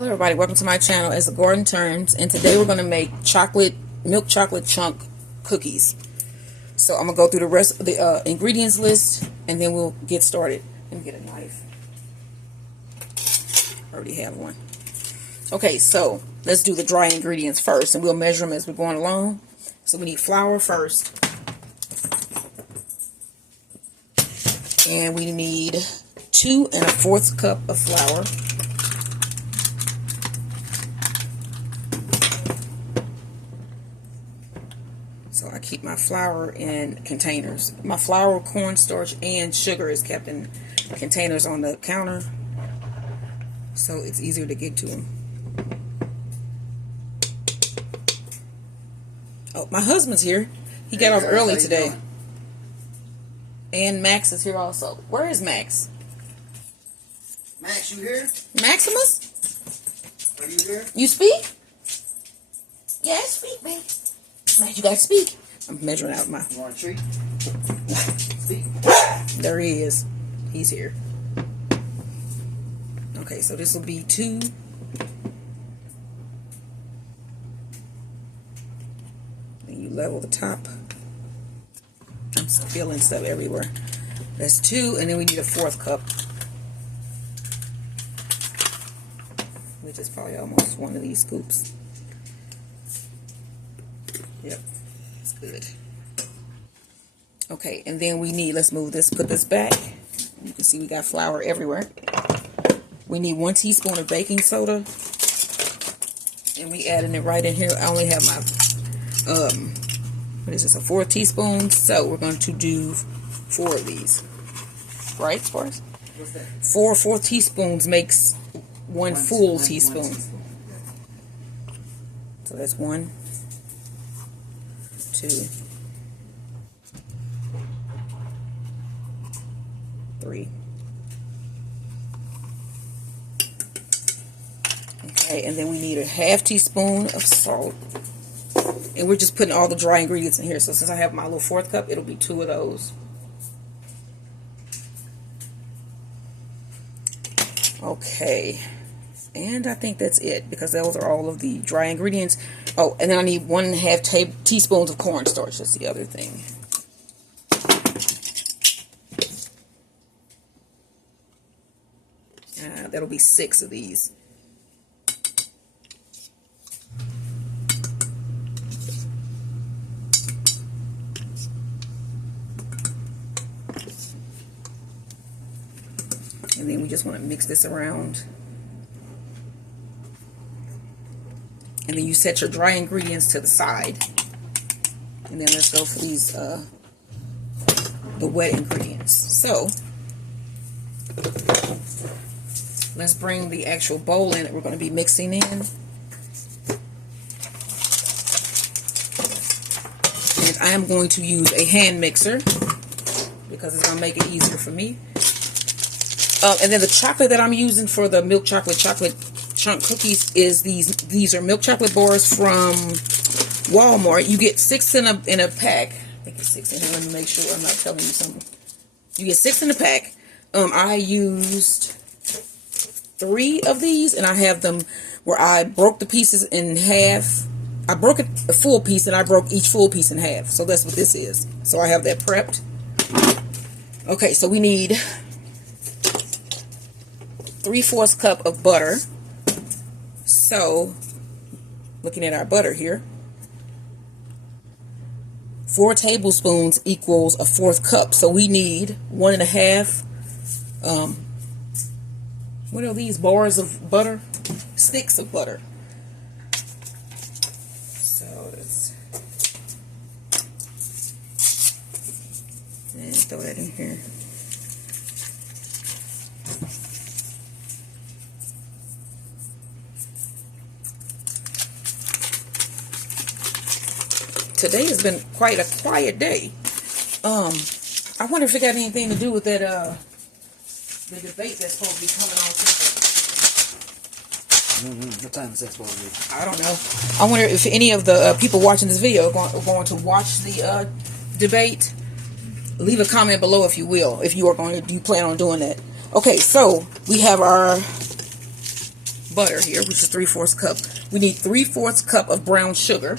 Hello everybody, welcome to my channel as the Garden Turns, and today we're going to make milk chocolate chunk cookies. So I'm going to go through the rest of the ingredients list and then we'll get started. Let me get a knife. I already have one. Okay, so let's do the dry ingredients first and we'll measure them as we're going along. So we need flour first. And we need 2 1/4 cup of flour. So I keep my flour in containers. My flour, cornstarch, and sugar is kept in containers on the counter, so it's easier to get to them. Oh, my husband's here. He got off early today. And Max is here also. Where is Max? Max, you here? Maximus? Are you here? You speak? Yeah, I speak, man. Max, you gotta speak. I'm measuring out my... You want a treat? Speak. There he is. He's here. Okay, so this will be 2. Then you level the top. I'm spilling stuff everywhere. That's 2, and then we need a 1/4 cup, which is probably almost one of these scoops. Yep, it's good. Okay, and then we need, let's move this, put this back. You can see we got flour everywhere. We need 1 teaspoon of baking soda. And we adding it right in here. I only have my, what is this, a 4 teaspoons? So we're going to do 4 of these. Right, Sparks? What's that? 4 teaspoons makes one full teaspoon. So that's 1, 2, 3. Okay, and then we need a 1/2 teaspoon of salt. And we're just putting all the dry ingredients in here. So since I have my little 1/4 cup, it'll be 2 of those. Okay. And I think that's it, because those are all of the dry ingredients. Oh, and then I need 1 1/2 teaspoons of cornstarch. That's the other thing. That'll be 6 of these. And then we just want to mix this around. And then you set your dry ingredients to the side. And then let's go for these, the wet ingredients. So, let's bring the actual bowl in that we're going to be mixing in. And I am going to use a hand mixer, because it's going to make it easier for me. And then the chocolate that I'm using for the milk chocolate chunk cookies is these are milk chocolate bars from Walmart. You get 6 in a pack. I think it's 6 in here. Let me make sure I'm not telling you something. You get 6 in a pack. I used 3 of these, and I have them where I broke the pieces in half. I broke it a full piece, and I broke each full piece in half. So that's what this is. So I have that prepped. Okay, so we need 3/4 cup of butter. So, looking at our butter here, 4 tablespoons equals a 1/4 cup. So we need 1 1/2. What are these bars of butter? Sticks of butter. So let's throw that in here. Today has been quite a quiet day. I wonder if it got anything to do with that the debate that's supposed to be coming on. What time is that supposed to be? I don't know. I wonder if any of the people watching this video are going to watch the debate. Leave a comment below if you will. If you are going to, do you plan on doing that? Okay, so we have our butter here, which is 3/4 cup. We need 3/4 cup of brown sugar.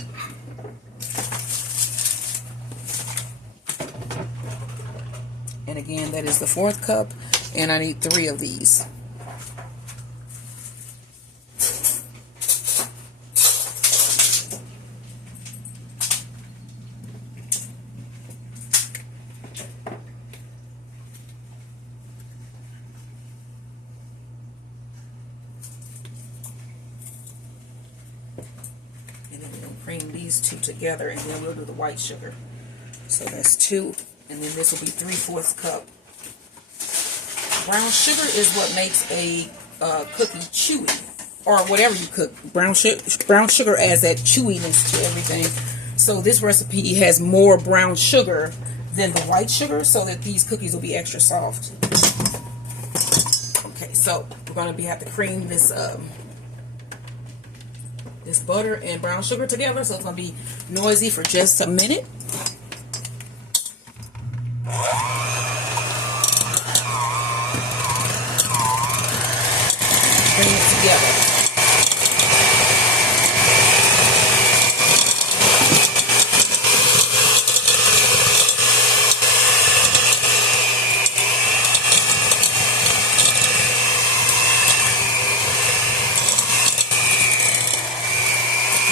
And again, that is the 4th cup, and I need 3 of these. And then we'll cream these 2 together, and then we'll do the white sugar. So that's 2. And then this will be 3/4 cup. Brown sugar is what makes a cookie chewy, or whatever you cook. Brown sugar adds that chewiness to everything. So this recipe has more brown sugar than the white sugar, so that these cookies will be extra soft. Okay, so we're going to have to cream this this butter and brown sugar together. So it's going to be noisy for just a minute. Bring it together.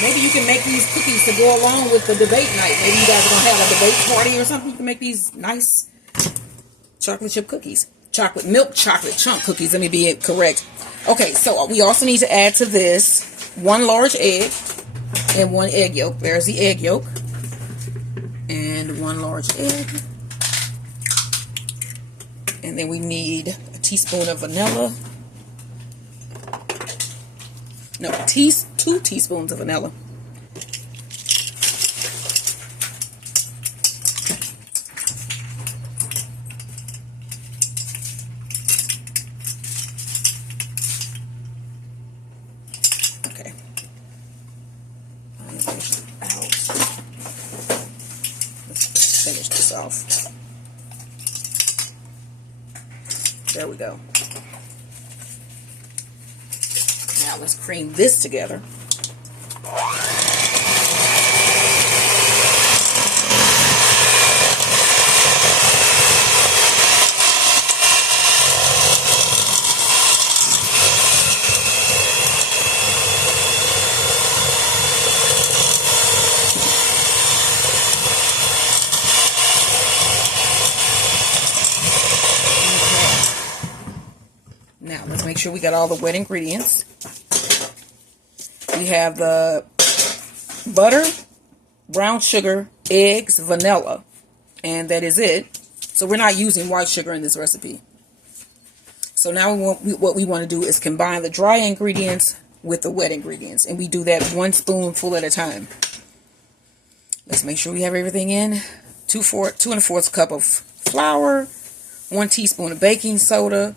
Maybe you can make these cookies to go along with the debate night. Maybe you guys are going to have a debate party or something. You can make these nice chocolate chip cookies. Milk chocolate chunk cookies. Let me be correct. Okay, so we also need to add to this 1 large egg and 1 egg yolk. There's the egg yolk. And 1 large egg. And then we need a teaspoon of vanilla. No, 2 teaspoons of vanilla. Okay. Let's finish this off. There we go. Now let's cream this together. Now let's make sure we got all the wet ingredients. We have the butter, brown sugar, eggs, vanilla, and that is it. So we're not using white sugar in this recipe. So now what we want to do is combine the dry ingredients with the wet ingredients, and we do that 1 spoonful at a time. Let's make sure we have everything in. 2 1/4 cup of flour, 1 teaspoon of baking soda,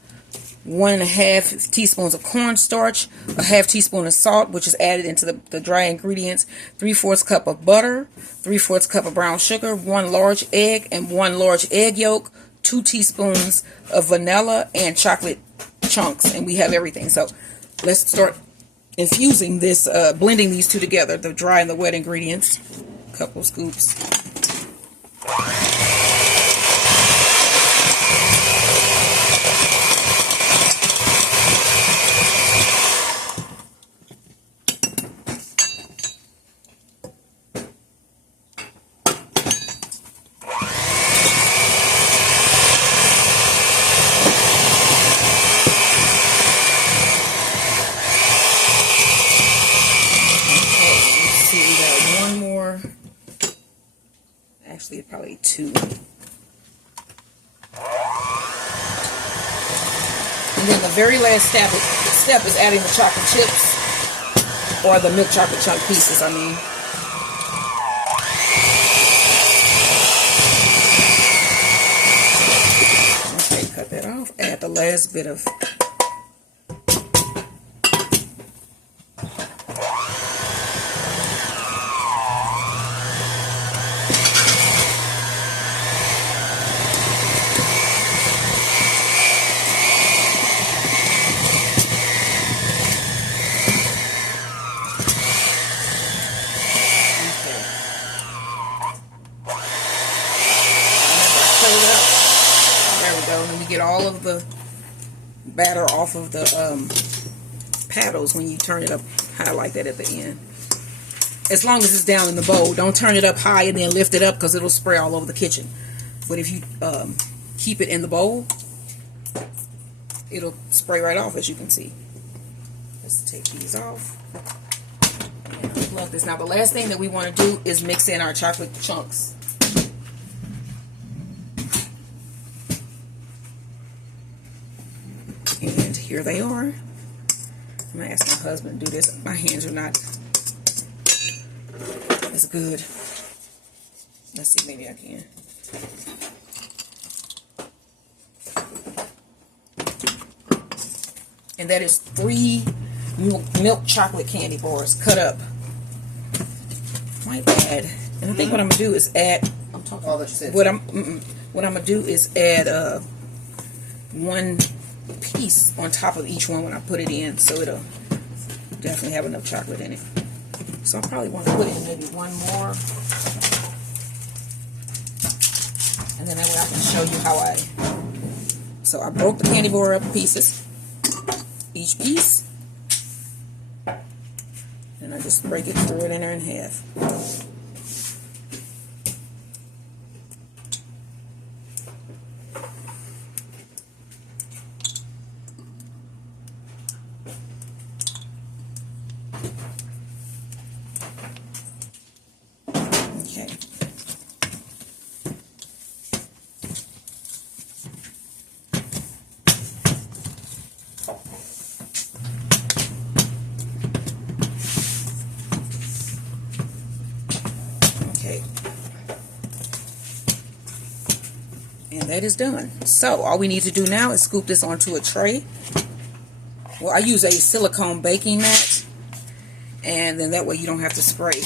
1.5 teaspoons of cornstarch, a 1/2 teaspoon of salt, which is added into the dry ingredients, 3/4 cup of butter, 3/4 cup of brown sugar, 1 large egg and 1 large egg yolk, 2 teaspoons of vanilla, and chocolate chunks, and we have everything. So let's start infusing this, blending these 2 together, the dry and the wet ingredients. A couple of scoops. Actually, probably 2. And then the very last step is adding the chocolate chips, or the milk chocolate chunk pieces, I mean. Okay, cut that off. Add the last bit of all of the batter off of the paddles when you turn it up high like that at the end. As long as it's down in the bowl. Don't turn it up high and then lift it up because it'll spray all over the kitchen. But if you keep it in the bowl, it'll spray right off, as you can see. Let's take these off. And unplug this. Now the last thing that we want to do is mix in our chocolate chunks. And here they are. I'm going to ask my husband to do this. My hands are not as good. Let's see, maybe I can. And that is 3 milk chocolate candy bars cut up. Might add, and I think what I'm gonna do is add. I'm talking. Oh, that you said. What I'm gonna do is add 1 piece on top of each one when I put it in, so it'll definitely have enough chocolate in it. So I probably want to put in maybe 1 more, and then that way I can show you how I. So I broke the candy bar up pieces. Each piece, and I just break it, throw it in there in half. Okay. And that is done. So all we need to do now is scoop this onto a tray. Well, I use a silicone baking mat, and then that way you don't have to spray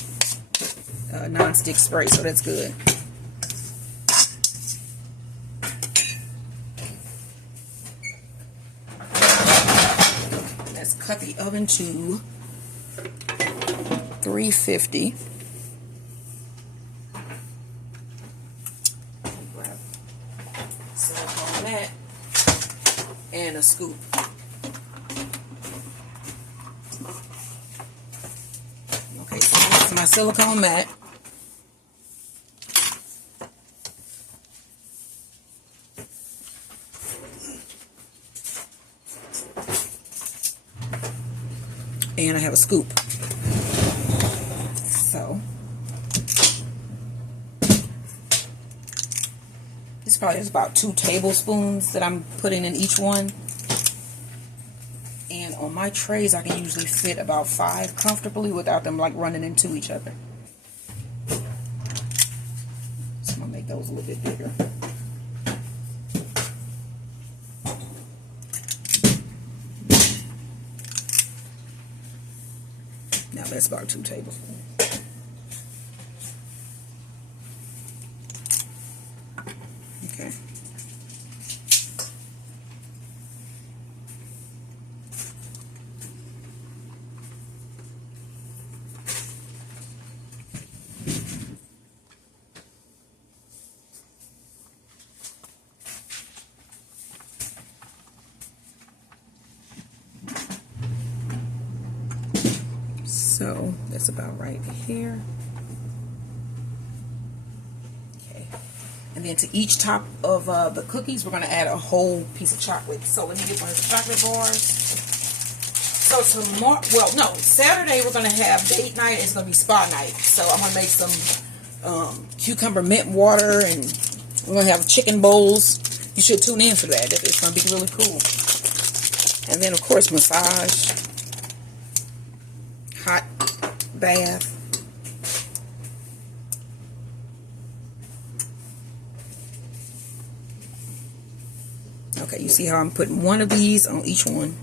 non-stick spray, so that's good. Let's cut the oven to 350. And a scoop. Okay, so this is my silicone mat. And I have a scoop. So this probably is about 2 tablespoons that I'm putting in each one. And on my trays, I can usually fit about 5 comfortably without them like running into each other. So I'm gonna make those a little bit bigger. Now that's about 2 tablespoons. Okay. So that's about right here. Okay. And then to each top of the cookies, we're going to add a whole piece of chocolate. So let me get one of the chocolate bars. So tomorrow, well, no, Saturday we're going to have date night. It's going to be spa night. So I'm going to make some cucumber mint water, and we're going to have chicken bowls. You should tune in for that. It's going to be really cool. And then, of course, massage. Hot bath. Okay, you see how I'm putting one of these on each one.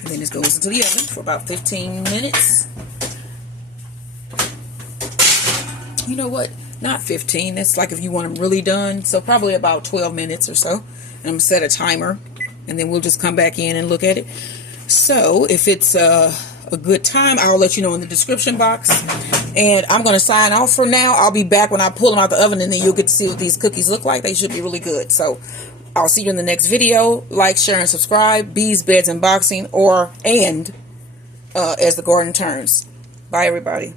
And then this goes into the oven for about 15 minutes. You know what? Not 15. That's like if you want them really done. So probably about 12 minutes or so. And I'm going to set a timer. And then we'll just come back in and look at it. So if it's a a good time, I'll let you know in the description box. And I'm going to sign off for now. I'll be back when I pull them out the oven, and then you'll get to see what these cookies look like. They should be really good. So I'll see you in the next video. Like, share, and subscribe. Bees, beds, and boxing, as the garden turns. Bye, everybody.